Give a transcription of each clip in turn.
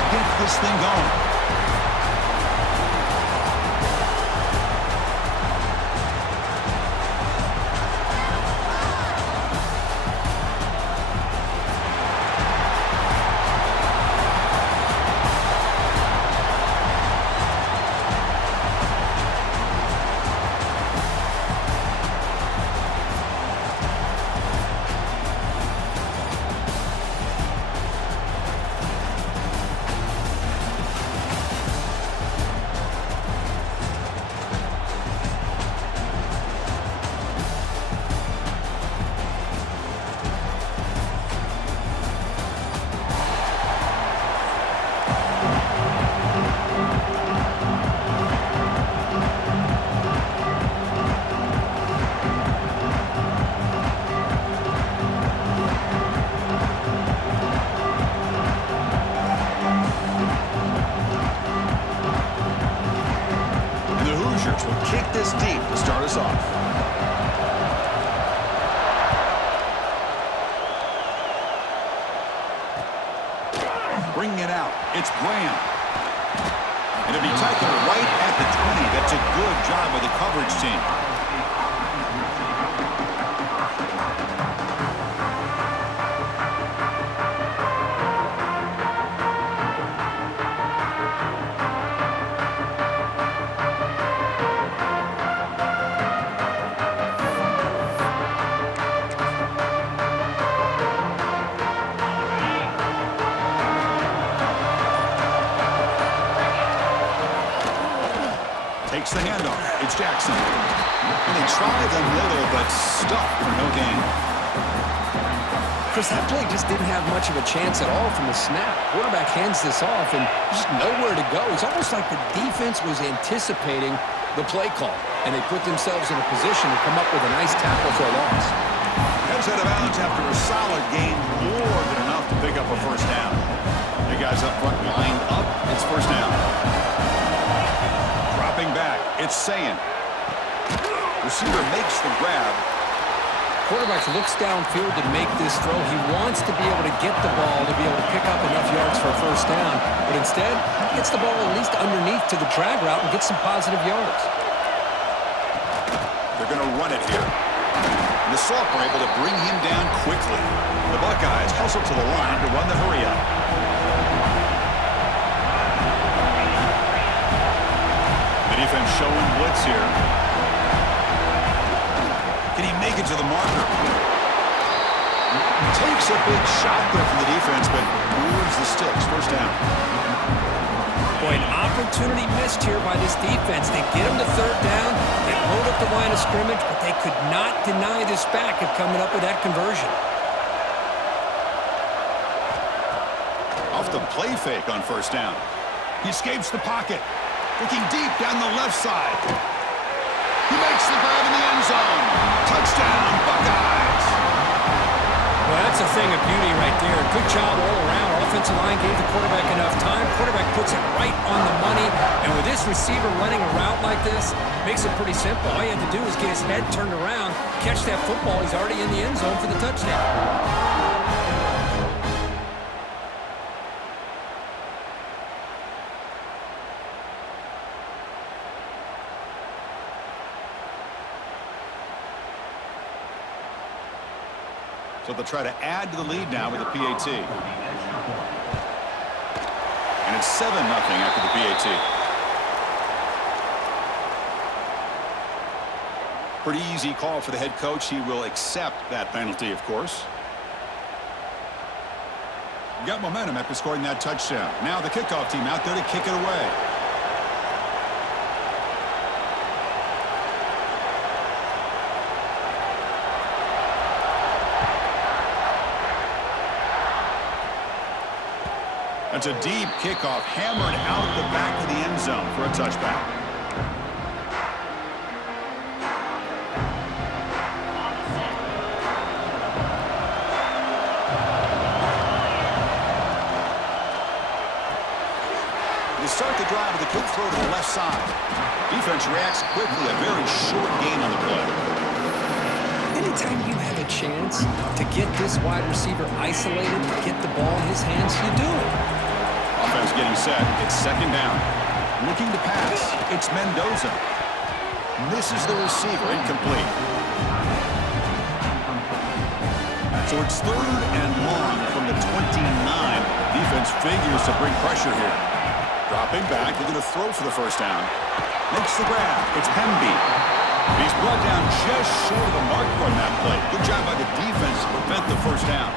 Let's get this thing going. Will kick this deep to start us off. Bringing it out. It's Graham. And it'll be tackled right at the 20. That's a good job by the coverage team. Takes the handoff. It's Jackson. And they try the middle, but stuck for no gain. Chris, that play just didn't have much of a chance at all from the snap. Quarterback hands this off, and just nowhere to go. It's almost like the defense was anticipating the play call, and they put themselves in a position to come up with a nice tackle for a loss. Heads out of bounds after a solid gain, more than enough to pick up a first down. The guys up front lined up. It's first down. Dropping back, it's Sayin. Receiver makes the grab. Quarterback looks downfield to make this throw. He wants to be able to get the ball to be able to pick up enough yards for a first down, but instead, he gets the ball at least underneath to the drag route and gets some positive yards. They're going to run it here. And the Soft are able to bring him down quickly. The Buckeyes hustle to the line to run the hurry-up. Defense showing blitz here. Can he make it to the marker? Takes a big shot there from the defense, but moves the sticks. First down. Boy, an opportunity missed here by this defense. They get him to third down. They load up the line of scrimmage, but they could not deny this back of coming up with that conversion. Off the play fake on first down. He escapes the pocket. Looking deep down the left side. He makes the grab in the end zone. Touchdown, Buckeyes. Well, that's a thing of beauty right there. Good job all around. Offensive line gave the quarterback enough time. Quarterback puts it right on the money. And with this receiver running a route like this, makes it pretty simple. All you have to do is get his head turned around, catch that football. He's already in the end zone for the touchdown. So they'll try to add to the lead now with the PAT. And it's 7-0 after the PAT. Pretty easy call for the head coach. He will accept that penalty, of course. Got momentum after scoring that touchdown. Now the kickoff team out there to kick it away. That's a deep kickoff, hammered out the back of the end zone for a touchback. They start the drive with a quick throw to the left side. Defense reacts quickly, a very short gain on the play. Anytime you have a chance to get this wide receiver isolated, to get the ball in his hands, you do it. Offense is getting set. It's second down. Looking to pass. It's Mendoza. Misses the receiver. Incomplete. So it's third and long from the 29. Defense figures to bring pressure here. Dropping back. Looking to throw for the first down. Makes the grab. It's Hemby. He's brought down just short of the marker on that play. Good job by the defense to prevent the first down.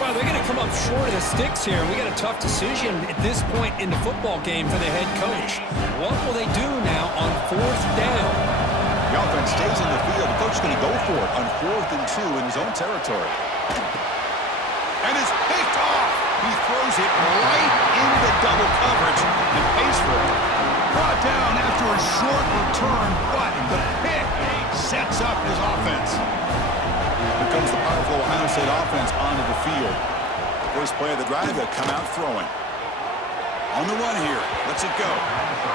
Well, they're going to come up short of the sticks here. We got a tough decision at this point in the football game for the head coach. What will they do now on fourth down? The offense stays in the field. The coach is going to go for it on 4th and 2 in his own territory. And it's picked off. He throws it right into double coverage and pays for it. Brought down after a short return, but the pick sets up his offense. Here comes the powerful Ohio State offense onto the field. First play of the drive, they'll come out throwing. On the run here, lets it go.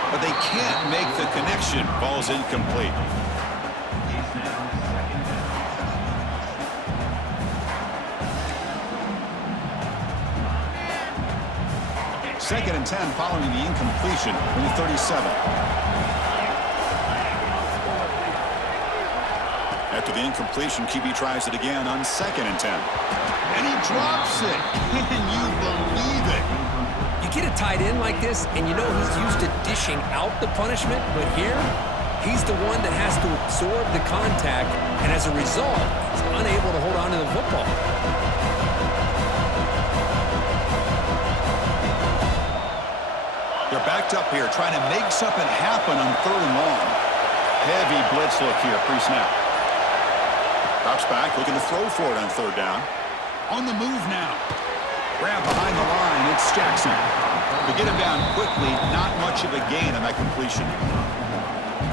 But they can't make the connection. Ball's incomplete. Second and 10 following the incompletion from the 37. After the incompletion, QB tries it again on 2nd and 10. And he drops it. Can you believe it? You get a tight end like this, and you know he's used to dishing out the punishment, but here, he's the one that has to absorb the contact, and as a result, he's unable to hold on to the football. They're backed up here, trying to make something happen on 3rd and long. Heavy blitz look here, pre-snap. Drops back, looking to throw for it on 3rd down. On the move now. Grab behind the line, it's Jackson. To get him down quickly, not much of a gain on that completion.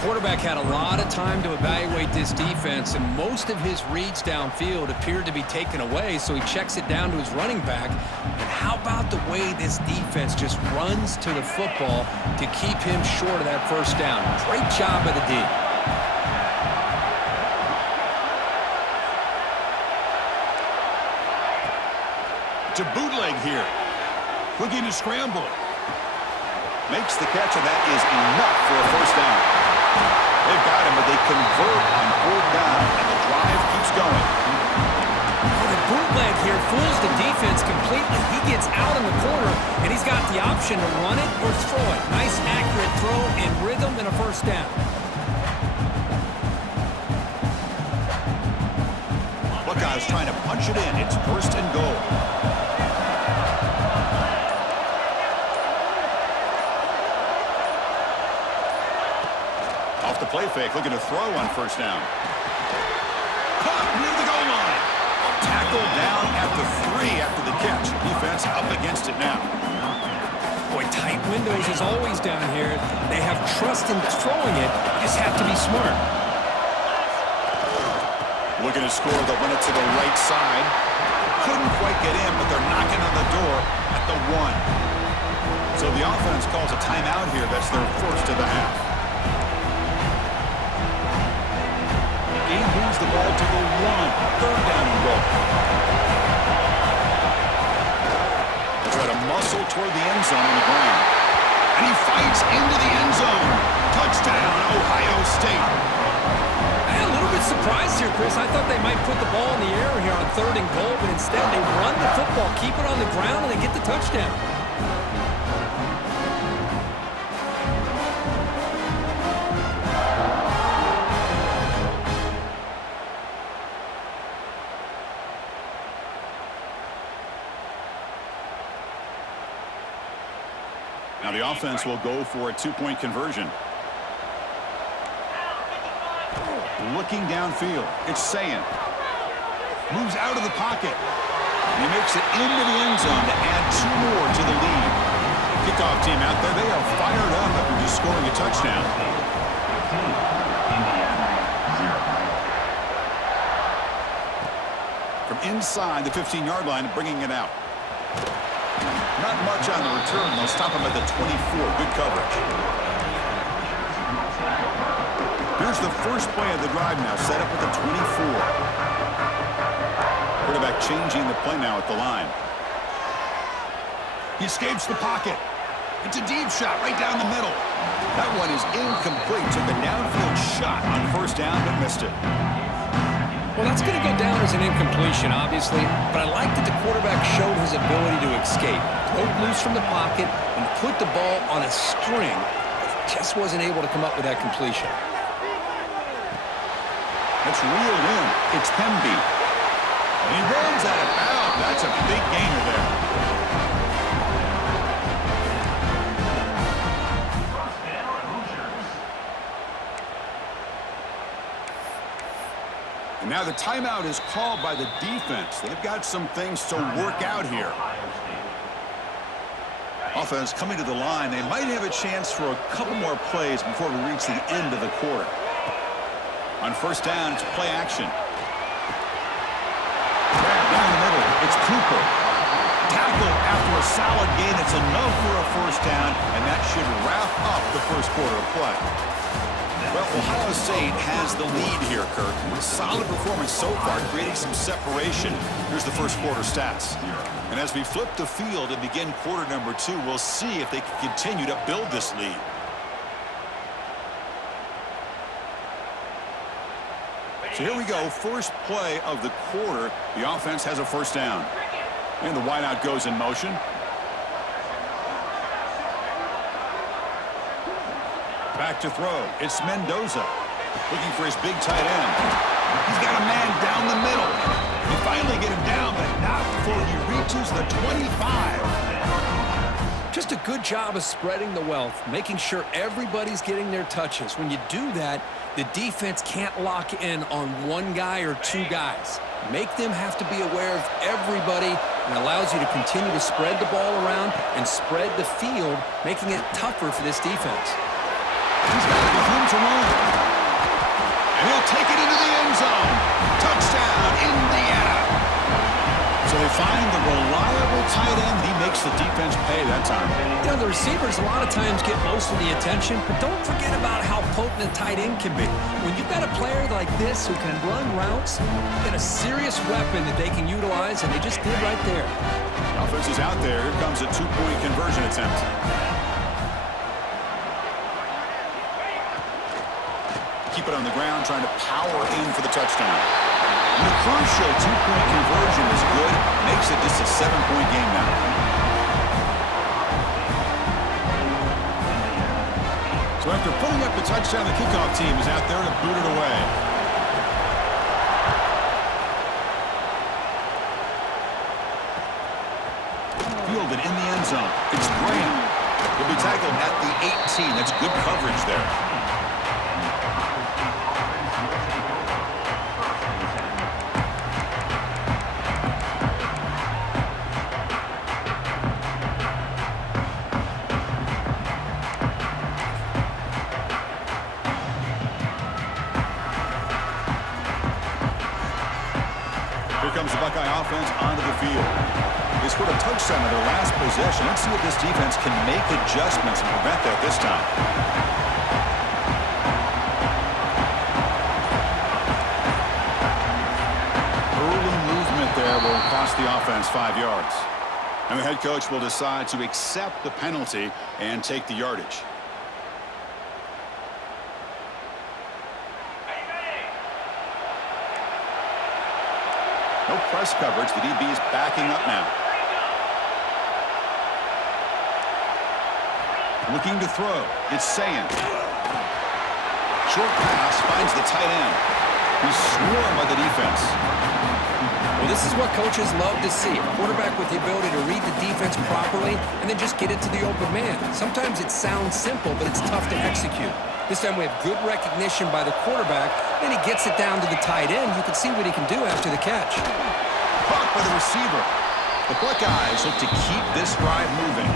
Quarterback had a lot of time to evaluate this defense, and most of his reads downfield appeared to be taken away, so he checks it down to his running back. And how about the way this defense just runs to the football to keep him short of that first down? Great job by the D. To bootleg here. Looking to scramble. Makes the catch, and that is enough for a first down. They've got him, but they convert on 4th down, and the drive keeps going. Well, the bootleg here fools the defense completely. He gets out in the corner, and he's got the option to run it or throw it. Nice, accurate throw in rhythm and a first down. Buckeyes trying to punch it in. It's 1st and goal. Off the play fake, looking to throw on 1st down. Caught near the goal line. Tackled down at the 3 after the catch. Defense up against it now. Boy, tight windows is always down here. They have trust in throwing it. You just have to be smart. Looking to score, they'll run it to the right side. Couldn't quite get in, but they're knocking on the door at the 1. So the offense calls a timeout here. That's their first of the half. Game moves the ball to the 1. 3rd down and goal. They try to muscle toward the end zone on the ground. And he fights into the end zone. Touchdown, Ohio State. I'm a little bit surprised here, Chris. I thought they might put the ball in the air here on 3rd and goal, but instead they run the football, keep it on the ground, and they get the touchdown. Now the offense will go for a 2-point conversion. Looking downfield, it's Sayin. Moves out of the pocket. And he makes it into the end zone to add 2 more to the lead. Kickoff team out there, they are fired up after just scoring a touchdown. From inside the 15-yard line, bringing it out. Not much on the return. They'll stop him at the 24. Good coverage. Here's the first play of the drive now, set up at the 24. Quarterback changing the play now at the line. He escapes the pocket. It's a deep shot right down the middle. That one is incomplete. Took a downfield shot on first down, but missed it. Well, that's going to go down as an incompletion, obviously, but I like that the quarterback showed his ability to escape, broke loose from the pocket, and put the ball on a string, but just wasn't able to come up with that completion. That's reeled in. It's Pemby. And he runs out of bounds. That's a big gainer there. And now the timeout is called by the defense. They've got some things to work out here. Offense coming to the line. They might have a chance for a couple more plays before we reach the end of the quarter. On first down, it's play action. Down the middle, it's Cooper. Tackle after a solid gain. It's enough for a first down, and that should wrap up the first quarter of play. Well, Ohio State has the lead here, Kirk. Solid performance so far, creating some separation. Here's the first quarter stats. And as we flip the field and begin quarter number 2, we'll see if they can continue to build this lead. So here we go, first play of the quarter. The offense has a first down. And the wideout goes in motion. Back to throw. It's Mendoza looking for his big tight end. He's got a man down the middle. They finally get him down, but not before he reaches the 25. Just a good job of spreading the wealth, making sure everybody's getting their touches. When you do that, the defense can't lock in on one guy or two guys. Make them have to be aware of everybody, and allows you to continue to spread the ball around and spread the field, making it tougher for this defense. He's got room to run. And he'll take it into the end zone. Touchdown, Indiana. So they find the reliable tight end. He makes the defense pay that time. You know, the receivers a lot of times get most of the attention, but don't forget about how potent a tight end can be. When you've got a player like this who can run routes, you've got a serious weapon that they can utilize, and they just did right there. Offense is out there. Here comes a two-point conversion attempt. Keep it on the ground, trying to power in for the touchdown. And the crucial two-point conversion is good. Makes it just a 7-point game now. So after putting up the touchdown, the kickoff team is out there to boot it away. Fielded in the end zone. It's Graham. He'll be tackled at the 18. That's good coverage there. Here comes the Buckeye offense onto the field. They scored a touchdown in their last possession. Let's see if this defense can make adjustments and prevent that this time. Early movement there will cost the offense 5 yards. And the head coach will decide to accept the penalty and take the yardage. No press coverage. The DB is backing up now. Looking to throw. It's Sayin. Short pass finds the tight end. He's swarmed by the defense. Well, this is what coaches love to see. A quarterback with the ability to read the defense properly and then just get it to the open man. Sometimes it sounds simple, but it's tough to execute. This time we have good recognition by the quarterback. Then he gets it down to the tight end. You can see what he can do after the catch. Caught by the receiver. The Buckeyes look to keep this drive moving.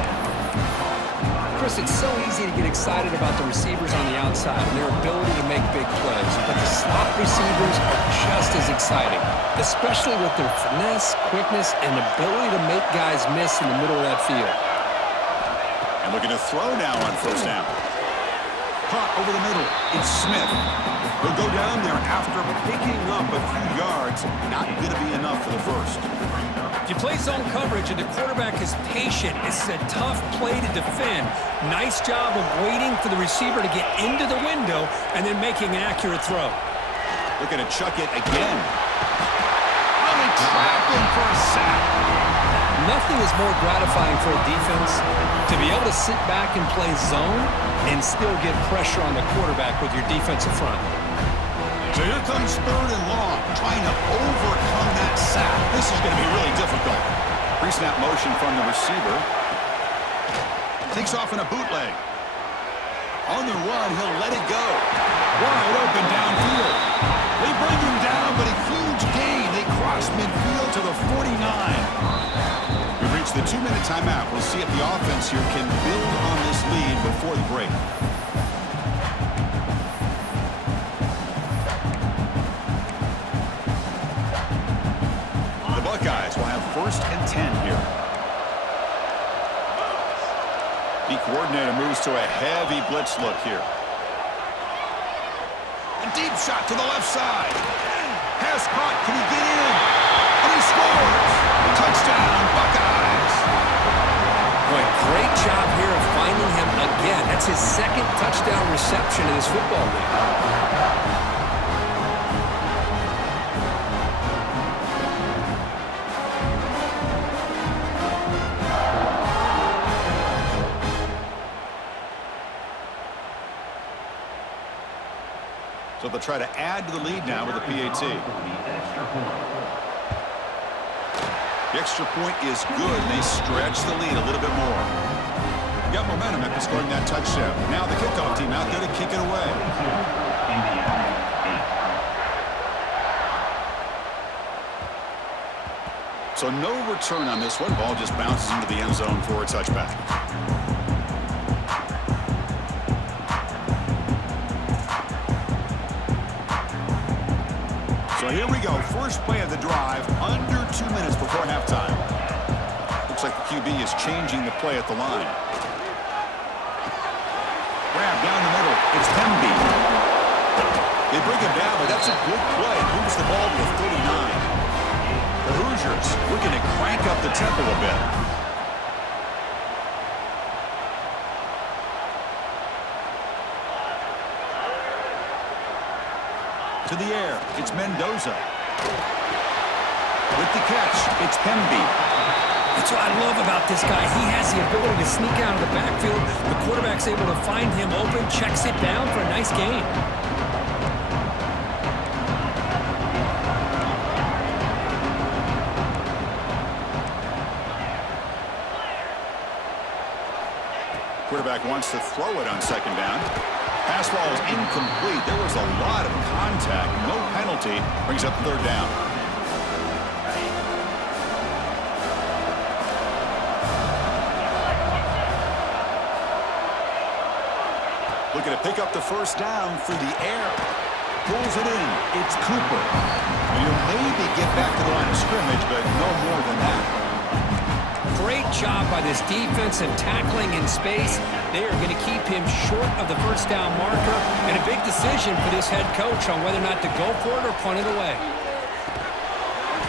Chris, it's so easy to get excited about the receivers on the outside and their ability to make big plays. But the slot receivers are just as exciting, especially with their finesse, quickness, and ability to make guys miss in the middle of that field. And looking to throw now on first down. Caught over the middle. It's Smith. He'll go down there after picking up a few yards. Not going to be enough for the first. If you play zone coverage and the quarterback is patient, this is a tough play to defend. Nice job of waiting for the receiver to get into the window and then making an accurate throw. Looking to chuck it again. Oh, they trap him for a sack. Nothing is more gratifying for a defense to be able to sit back and play zone and still get pressure on the quarterback with your defensive front. So here comes 3rd and long, trying to overcome that sack. This is going to be really difficult. Pre-snap motion from the receiver. Takes off in a bootleg. On the run, he'll let it go. Wide open downfield. They bring him down, but a huge gain. They cross midfield to the 49. We've reached the 2-minute timeout. We'll see if the offense here can build on this lead before the break. Buckeyes will have 1st and 10 here. The coordinator moves to a heavy blitz look here. A deep shot to the left side. Pass caught. Can he get in? And he scores. Touchdown, Buckeyes. Boy, great job here of finding him again. That's his 2nd touchdown reception in this football game. So they'll try to add to the lead now with a PAT. The extra point is good, and they stretch the lead a little bit more. Got momentum after scoring that touchdown. Now the kickoff team out there to kick it away. So no return on this one. Ball just bounces into the end zone for a touchback. So here we go. First play of the drive, under 2 minutes before halftime. Looks like the QB is changing the play at the line. Grab down the middle. It's Hemby. They bring him down, but that's a good play. Moves the ball to the 39. The Hoosiers looking to crank up the tempo a bit. To the air, it's Mendoza. With the catch, it's Hemby. That's what I love about this guy. He has the ability to sneak out of the backfield. The quarterback's able to find him open, checks it down for a nice gain. Quarterback wants to throw it on 2nd down. Pass ball is incomplete. There was a lot of contact. No penalty. Brings up 3rd down. Looking to pick up the 1st down through the air. Pulls it in. It's Cooper. He'll maybe get back to the line of scrimmage, but no more than that. Great job by this defense and tackling in space. They are going to keep him short of the 1st down marker, and a big decision for this head coach on whether or not to go for it or punt it away.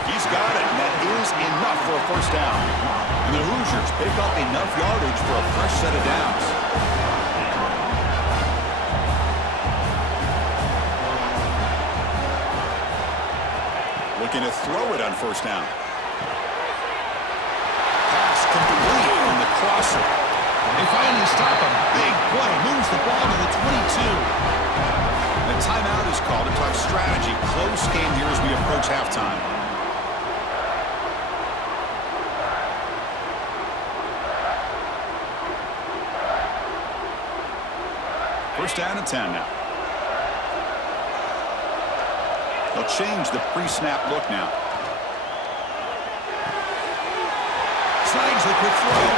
He's got it, and that is enough for a 1st down. And the Hoosiers pick up enough yardage for a fresh set of downs. Looking to throw it on 1st down. Complete on the crosser. They finally stop a big play. Moves the ball to the 22. The timeout is called to talk strategy. Close game here as we approach halftime. First down and 10 now. They'll change the pre-snap look now. Slides the quick throw.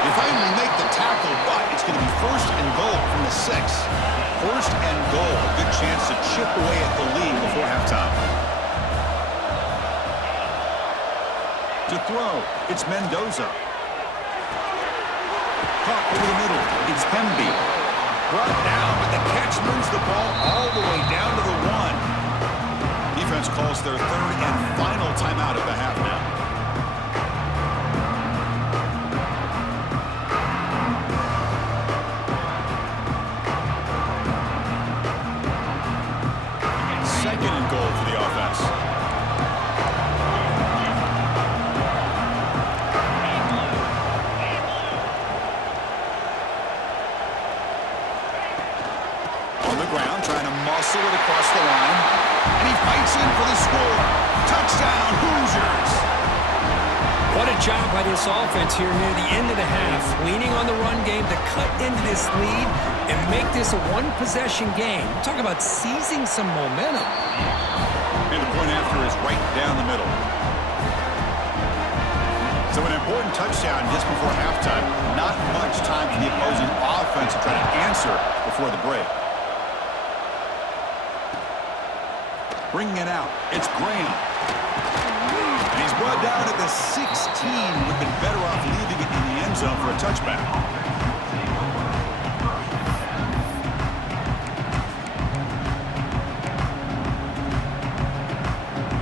They finally make the tackle, but it's going to be 1st and goal from the 6. 1st and goal. A good chance to chip away at the lead before halftime. To throw, it's Mendoza. Caught over the middle. It's Hemby. brought down, but the catch moves the ball all the way down to the 1. Defense calls their third and final timeout of the half now. Second and goal for the offense. On the ground, trying to muscle it across the line. And he fights in for the score. Touchdown, Hoosiers! What a job by this offense here near the end of the half, leaning on the run game to cut into this lead and make this a one-possession game. We're talking about seizing some momentum. And the point after is right down the middle. So an important touchdown just before halftime. Not much time for the opposing offense to try to answer before the break. Bringing it out, it's Graham. And he's brought down at the 16. Would have been better off leaving it in the end zone for a touchback.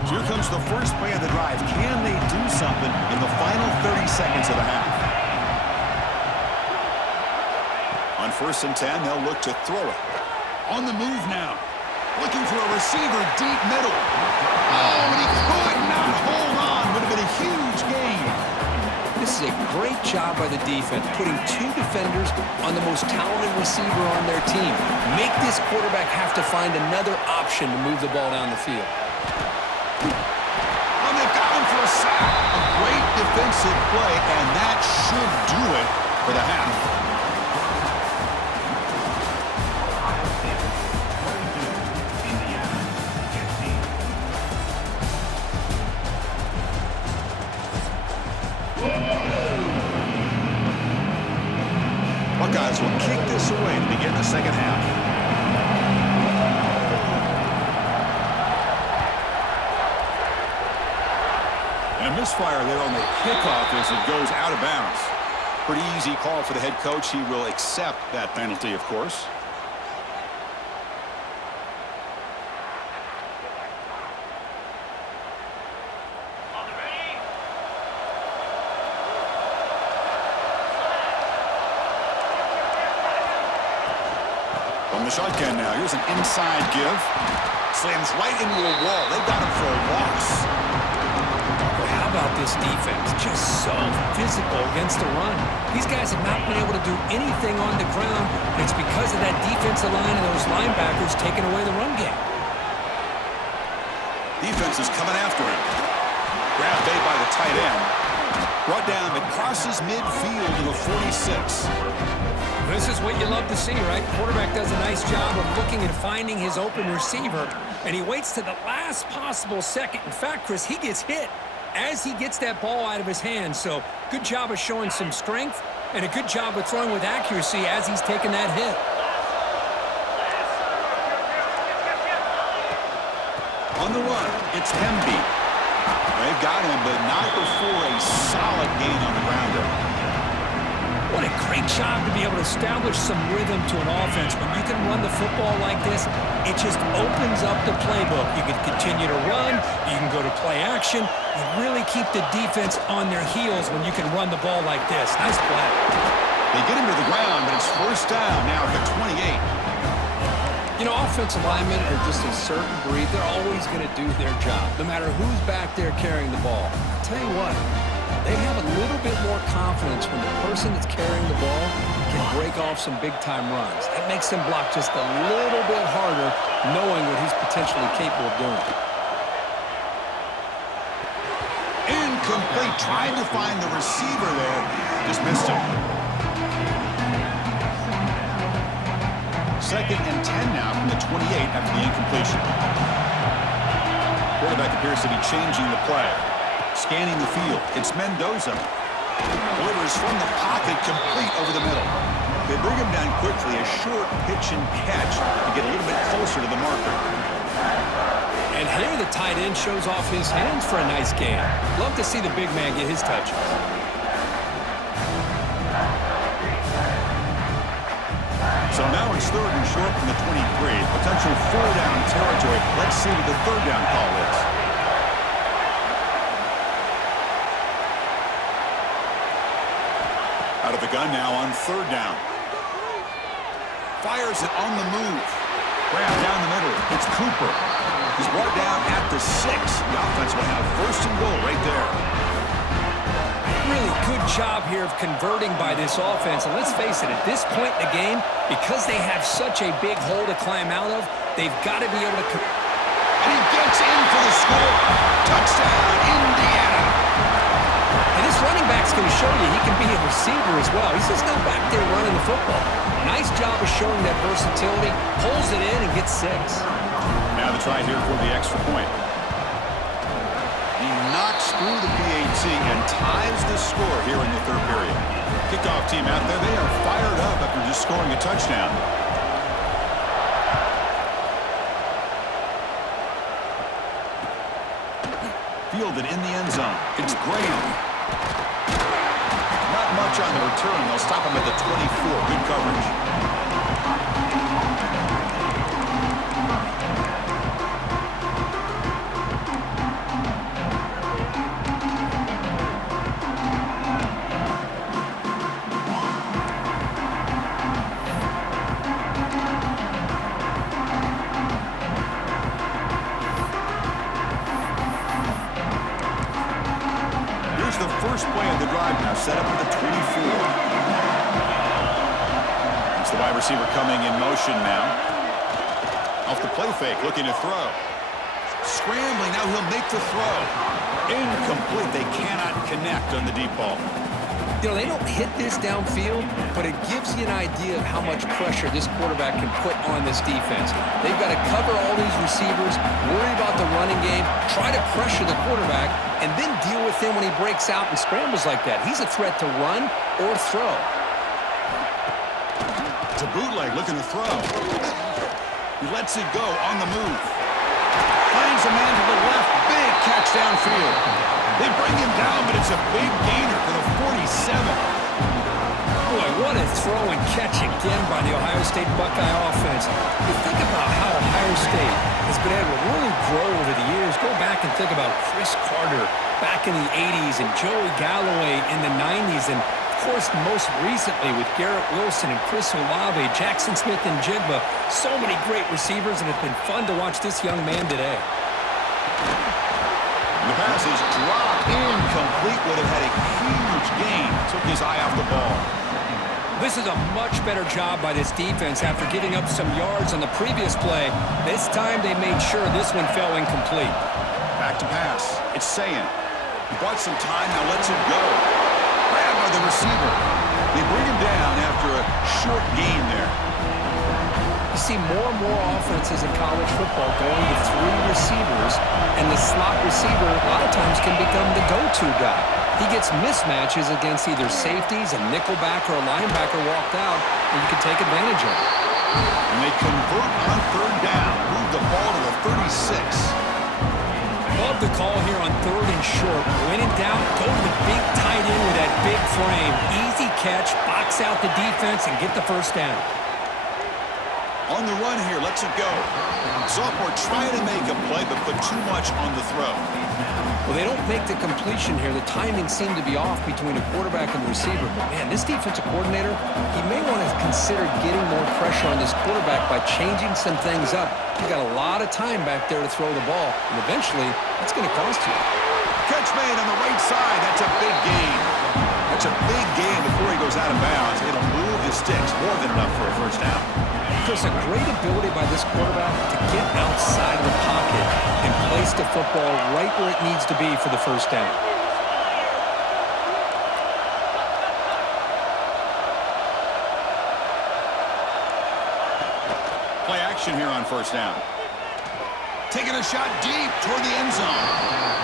Here comes the first play of the drive. Can they do something in the final 30 seconds of the half? On 1st and 10, they'll look to throw it. On the move now. Looking for a receiver deep middle. Oh, and he could not hold on. Would have been a huge gain. This is a great job by the defense, putting 2 defenders on the most talented receiver on their team. Make this quarterback have to find another option to move the ball down the field. Oh, they've got him for a sack. A great defensive play, and that should do it for the half. Buckeyes will kick this away to begin the second half. And a misfire there on the kickoff as it goes out of bounds. Pretty easy call for the head coach. He will accept that penalty, of course. From the shotgun now, here's an inside give. Slams right into a wall. They've got him for a loss. But how about this defense? Just so physical against the run. These guys have not been able to do anything on the ground, and it's because of that defensive line and those linebackers taking away the run game. Defense is coming after him. Grabbed made by the tight end. Brought down, but crosses midfield to the 46. This is what you love to see, right? Quarterback does a nice job of looking and finding his open receiver, and he waits to the last possible second. In fact, Chris, he gets hit as he gets that ball out of his hands. So good job of showing some strength and a good job of throwing with accuracy as he's taking that hit. On the run, it's Hemby. They've got him, but not before a solid gain on the grounder. What a great job to be able to establish some rhythm to an offense. When you can run the football like this, it just opens up the playbook. You can continue to run. You can go to play action. You really keep the defense on their heels when you can run the ball like this. Nice play. They get him to the ground, but it's first down now at the 28. You know, offensive linemen are just a certain breed. They're always going to do their job, no matter who's back there carrying the ball. I'll tell you what. They have a little bit more confidence when the person that's carrying the ball can break off some big-time runs. That makes them block just a little bit harder, knowing what he's potentially capable of doing. Incomplete. Trying to find the receiver there. Just missed him. 2nd and 10 now from the 28 after the incompletion. Quarterback appears to be changing the play. Scanning the field, it's Mendoza. Delivers from the pocket, complete over the middle. They bring him down quickly, a short pitch and catch to get a little bit closer to the marker. And here the tight end shows off his hands for a nice gain. Love to see the big man get his touches. So now we're it's third and short from the 23. Potential four-down territory. Let's see what the third down call is. Out of the gun now on third down. Fires it on the move. Grab down the middle. It's Cooper. He's brought down at the 6. The offense will have first and goal right there. Really good job here of converting by this offense. And let's face it, at this point in the game, because they have such a big hole to climb out of, they've got to be able to... And he gets in for the score. Touchdown, Indiana. And this running back's going to show you he can be a receiver as well. He's just not back there running the football. Nice job of showing that versatility. Pulls it in and gets 6. Now the try here for the extra point. He knocks through the PAT and ties the score here in the third period. Kickoff team out there, they are fired up after just scoring a touchdown. Fielded in the end zone. It's Graham. Not much on the return. They'll stop him at the 24. Good coverage. First play of the drive now set up at the 24. It's the wide receiver coming in motion now. Off the play fake, looking to throw. Scrambling, now he'll make the throw. Incomplete, they cannot connect on the deep ball. You know, they don't hit this downfield, but it gives you an idea of how much pressure this quarterback can put on this defense. They've got to cover all these receivers, worry about the running game, try to pressure the quarterback, and then deal with him when he breaks out and scrambles like that. He's a threat to run or throw. It's a bootleg looking to throw. He lets it go on the move. Finds a man to the left. Big catch downfield. They bring him down, but it's a big gainer for the 47. Boy, what a throw and catch again by the Ohio State Buckeye offense. You think about how Ohio State has been able to really grow over the years. Go back and think about Chris Carter back in the 80s and Joey Galloway in the 90s. And, of course, most recently with Garrett Wilson and Chris Olave, Jackson Smith and Jigba. So many great receivers, and it's been fun to watch this young man today. The pass is dropped. Incomplete. Would have had a huge gain. Took his eye off the ball. This is a much better job by this defense after giving up some yards on the previous play. This time they made sure this one fell incomplete. Back to pass. It's Sayin. He bought some time. Now lets it go. Grabbed by the receiver. They bring him down after a short gain there. You see more and more offenses in college football going to 3 receivers, and the slot receiver a lot of times can become the go-to guy. He gets mismatches against either safeties, a nickelback, or a linebacker walked out, and you can take advantage of it. And they convert on third down. Move the ball to the 36. Love the call here on third and short. When in doubt, go to the big tight end with that big frame. Easy catch, box out the defense, and get the first down. On the run here, lets it go. Sophomore trying to make a play, but put too much on the throw. Well, they don't make the completion here. The timing seemed to be off between a quarterback and the receiver. But, man, this defensive coordinator, he may want to consider getting more pressure on this quarterback by changing some things up. You got a lot of time back there to throw the ball, and eventually that's going to cost you. Catch made on the right side. That's a big gain. That's a big gain before he goes out of bounds. It'll move his sticks more than enough for a first down. There's a great ability by this quarterback to get outside of the pocket and place the football right where it needs to be for the first down. Play action here on first down. Taking a shot deep toward the end zone.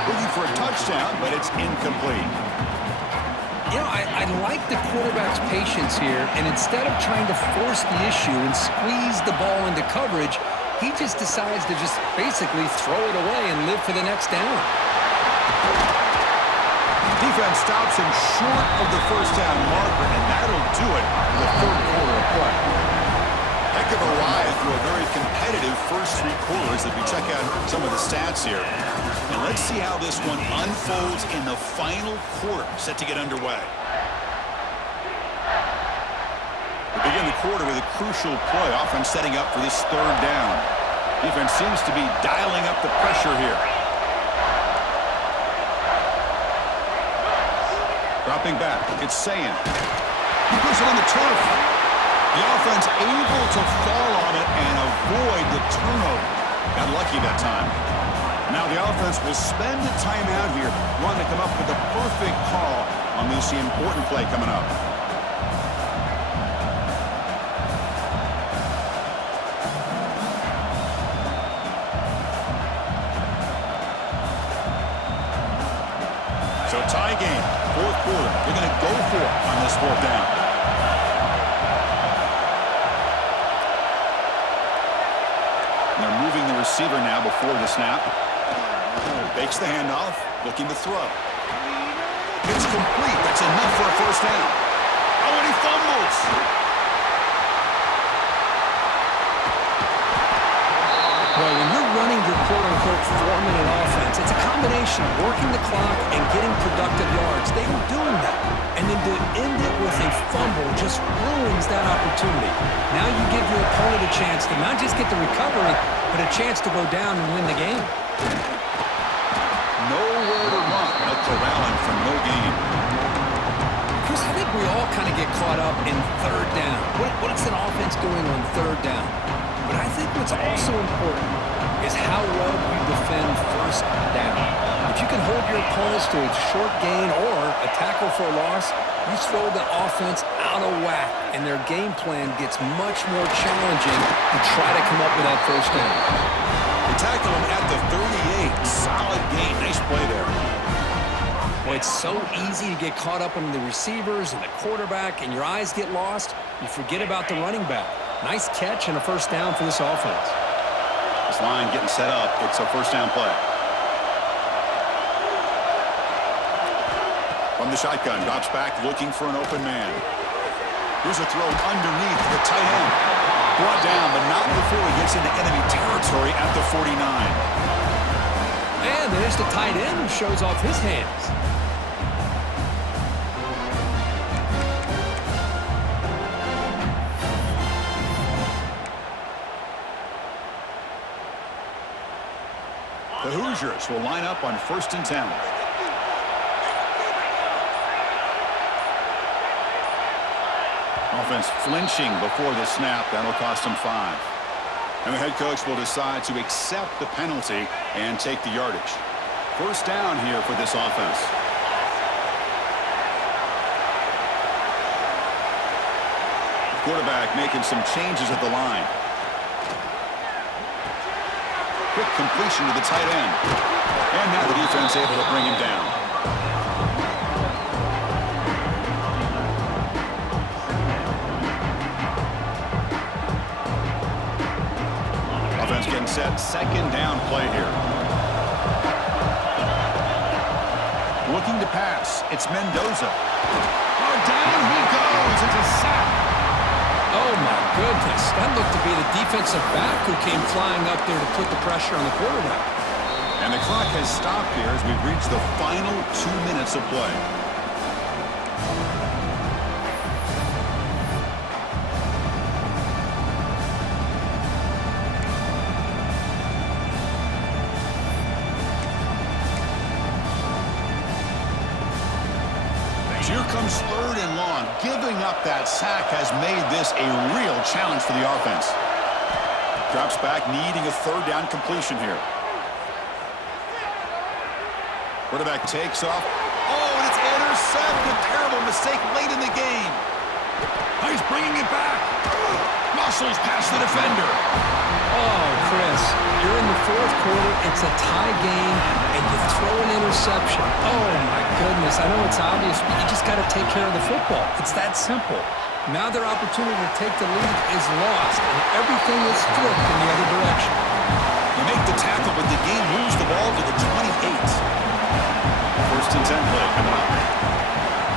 Looking for a touchdown, but it's incomplete. You know, I like the quarterback's patience here, and instead of trying to force the issue and squeeze the ball into coverage, he just decides to just basically throw it away and live for the next down. Defense stops him short of the first down marker, and that'll do it for the third quarter of play. Heck of a ride through a very competitive first three quarters as we check out some of the stats here. And let's see how this one unfolds in the final quarter set to get underway. We begin the quarter with a crucial play, offense setting up for this third down. Defense seems to be dialing up the pressure here. Dropping back, it's Sayin. He puts it on the turf. The offense able to fall on it and avoid the turnover. Got lucky that time. Now the offense will spend the time out here, wanting to come up with the perfect call on this important play coming up. So tie game, fourth quarter. They're going to go for it on this fourth down. And they're moving the receiver now before the snap. Fakes the handoff, looking to throw. It's complete. That's enough for a first down. Oh, and he fumbles. Well, when you're running your quote-unquote 4-minute offense, it's a combination of working the clock and getting productive yards. They were doing that. And then to end it with a fumble just ruins that opportunity. Now you give your opponent a chance to not just get the recovery, but a chance to go down and win the game. Nowhere to run. No corralling for no gain. Chris, I think we all kind of get caught up in third down. What's an offense doing on third down? But I think what's also important is how well you defend first down. If you can hold your opponents to a short gain or a tackle for a loss, you throw the offense out of whack, and their game plan gets much more challenging to try to come up with that first down. They tackle him at the 38. Solid gain. Nice play there. Well, it's so easy to get caught up in the receivers and the quarterback, and your eyes get lost. You forget about the running back. Nice catch and a first down for this offense. This line getting set up. It's a first down play. From the shotgun, drops back looking for an open man. Here's a throw underneath the tight end. Brought down, but not before he gets into enemy territory at the 49. And there's the tight end who shows off his hands. The Hoosiers will line up on 1st and 10. Offense flinching before the snap. That'll cost him 5. And the head coach will decide to accept the penalty and take the yardage. First down here for this offense. The quarterback making some changes at the line. Quick completion to the tight end. And now the defense able to bring him down. Offense getting set. Second down play here. Looking to pass. It's Mendoza. Oh, down he goes. It's a sack. Oh, my goodness. That looked to be the defensive back who came flying up there to put the pressure on the quarterback. And the clock has stopped here as we've reached the final 2 minutes of play. Here comes 3rd and long. Giving up that sack has made this a real challenge for the offense. Drops back, needing a 3rd down completion here. Quarterback takes off. Oh, and it's intercepted. Terrible mistake late in the game. Oh, he's bringing it back. Muscles past the defender. Oh, Chris, you're in the 4th quarter. It's a tie game, and you throw an interception. Oh, my goodness. I know it's obvious, but you just got to take care of the football. It's that simple. Now their opportunity to take the lead is lost, and everything is flipped in the other direction. You make the tackle, but the game moves the ball to the 28. 1st and 10 play coming up.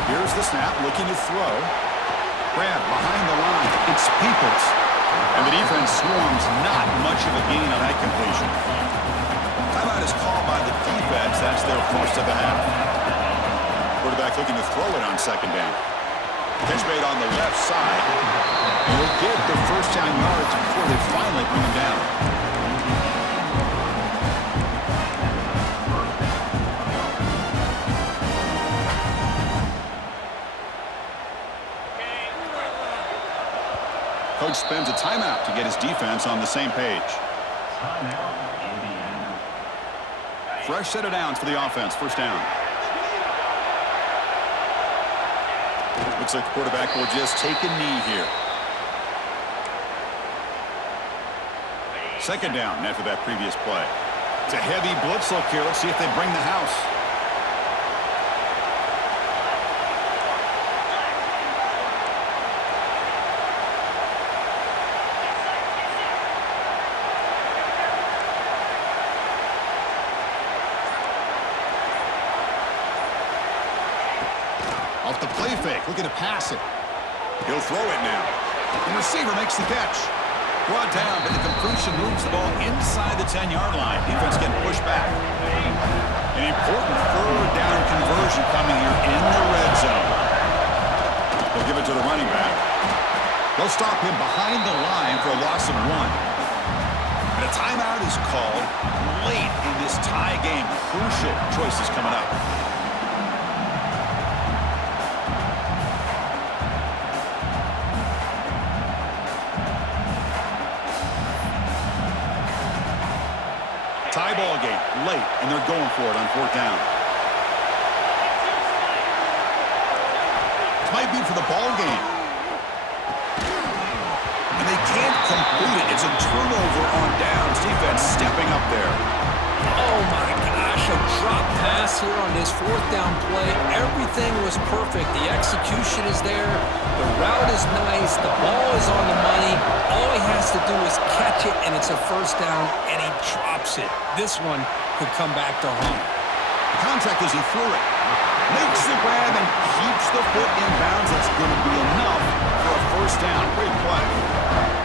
Here's the snap, looking to throw. Grab behind the line. It's Peoples. And the defense swarms, not much of a gain on that completion. Timeout is called by the defense. That's their first of the half. Quarterback looking to throw it on second down. Catch made on the left side. And he'll get the first down yards before they finally bring him down. Coach spends a timeout to get his defense on the same page. Fresh set of downs for the offense. First down. Looks like the quarterback will just take a knee here. Second down after that previous play. It's a heavy blitz look here. Let's see if they bring the house. Off the play fake, looking to pass it. He'll throw it now. The receiver makes the catch. Brought down, but the completion moves the ball inside the 10-yard line. Defense getting pushed back. An important third down conversion coming here in the red zone. They'll give it to the running back. They'll stop him behind the line for a loss of 1. And a timeout is called late in this tie game. Crucial choices coming up. Tie ball game late, and they're going for it on fourth down. This might be for the ball game. And they can't complete it. It's a turnover on downs. Defense stepping up there. Oh, my gosh, a drop pass here on this fourth down play. Everything was perfect. The execution is there. The route is nice. The ball is on the money. All he has to do is catch it, and it's a first down, and he drops it. This one could come back to haunt. Contact as he threw it. Makes the grab and keeps the foot in bounds. That's going to be enough for a first down. Great play.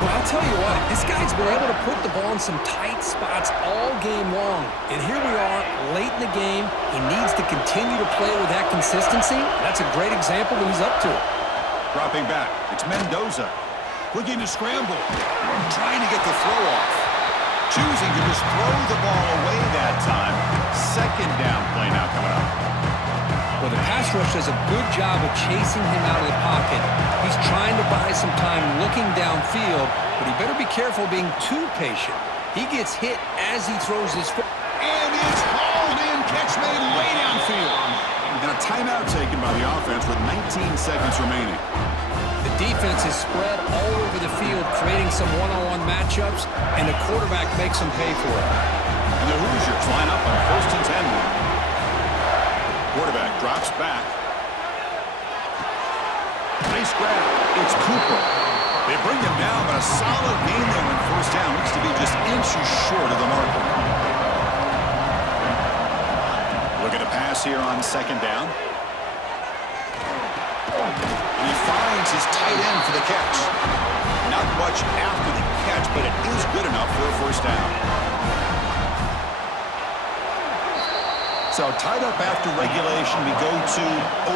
Well, I'll tell you what, this guy's been able to put the ball in some tight spots all game long. And here we are, late in the game. He needs to continue to play with that consistency. That's a great example when he's up to it. Dropping back, it's Mendoza. Looking to scramble. Trying to get the throw off. Choosing to just throw the ball away that time. Second down play now coming up. Well, the pass rush does a good job of chasing him out of the pocket. He's trying to buy some time looking downfield, but he better be careful being too patient. He gets hit as he throws his foot. And it's hauled in. Catch made way downfield. And a timeout taken by the offense with 19 seconds remaining. The defense is spread all over the field, creating some one-on-one matchups, and the quarterback makes them pay for it. And the Hoosiers line up on first and 10 now. Quarterback drops back. Nice grab. It's Cooper. They bring him down, but a solid gain there on first down. Looks to be just inches short of the marker. Looking to pass here on second down. And he finds his tight end for the catch. Not much after the catch, but it is good enough for a first down. So tied up after regulation, we go to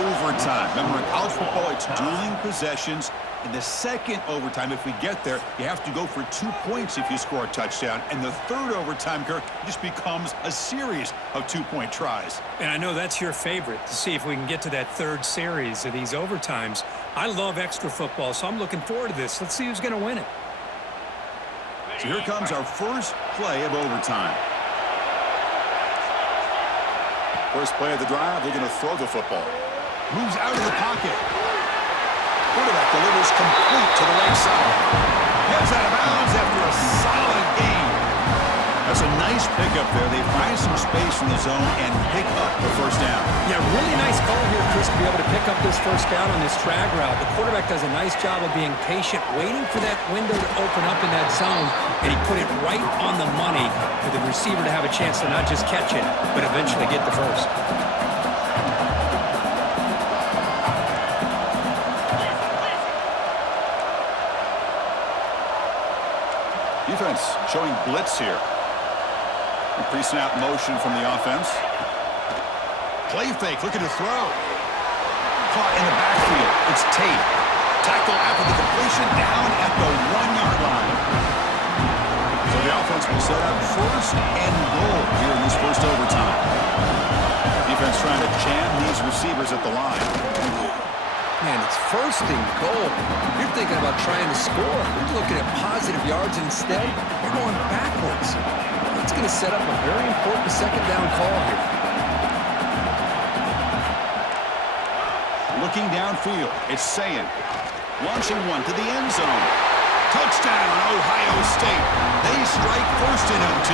overtime. Remember, in college football, it's dueling possessions. In the second overtime, if we get there, you have to go for 2 points if you score a touchdown. And the third overtime, Kirk, just becomes a series of 2-point tries. And I know that's your favorite, to see if we can get to that third series of these overtimes. I love extra football, so I'm looking forward to this. Let's see who's going to win it. So here comes our first play of overtime. First play of the drive, they're going to throw the football. Moves out of the pocket. Quarterback delivers complete to the right side. Heads out of bounds after a solid gain. That's a nice pickup there. They find some space in the zone and pick up the first down. Yeah, really nice call here, Chris, to be able to pick up this first down on this drag route. The quarterback does a nice job of being patient, waiting for that window to open up in that zone, and he put it right on the money for the receiver to have a chance to not just catch it, but eventually get the first. defense showing blitz here. Pre-snap motion from the offense. Play fake, looking to throw. Caught in the backfield. It's Tate. Tackle after the completion, down at the 1-yard line. So the offense will set up first and goal here in this first overtime. Defense trying to jam these receivers at the line. Man, it's first and goal. You're thinking about trying to score. You're looking at positive yards instead. You're going backwards. It's going to set up a very important second down call here. Looking downfield, it's Sayin. Launching one to the end zone. Touchdown, Ohio State. They strike first in OT.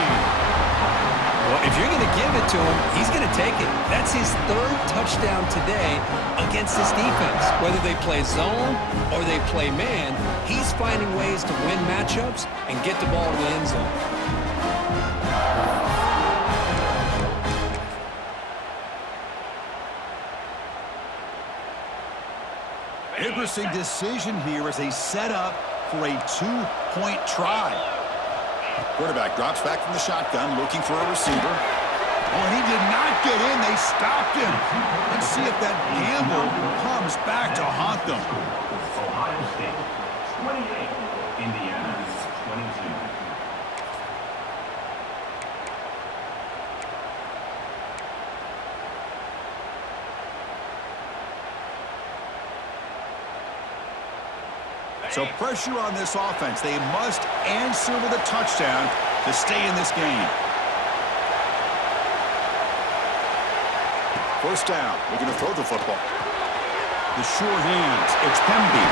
Well, if you're going to give it to him, he's going to take it. That's his third touchdown today against this defense. Whether they play zone or they play man, he's finding ways to win matchups and get the ball to the end zone. Interesting decision here as they set up for a 2-point try. Quarterback drops back from the shotgun, looking for a receiver. Oh, and he did not get in. They stopped him. Let's see if that gamble comes back to haunt them. Ohio State, 28. Indiana, 22. So pressure on this offense. They must answer with a touchdown to stay in this game. First down. Looking to throw the football. The sure hands. It's Pemby.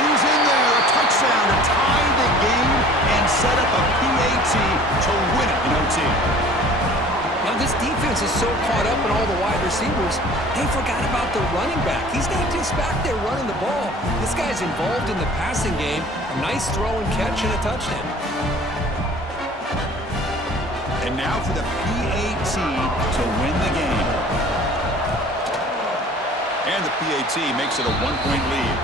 And he's in there. A touchdown to tie the game and set up a PAT to win it in OT. Now, this defense is so caught up in all the wide receivers, they forgot about the running back. He's not just back there running the ball. This guy's involved in the passing game. A nice throw and catch and a touchdown. And now for the PAT to win the game. And the PAT makes it a 1-point lead.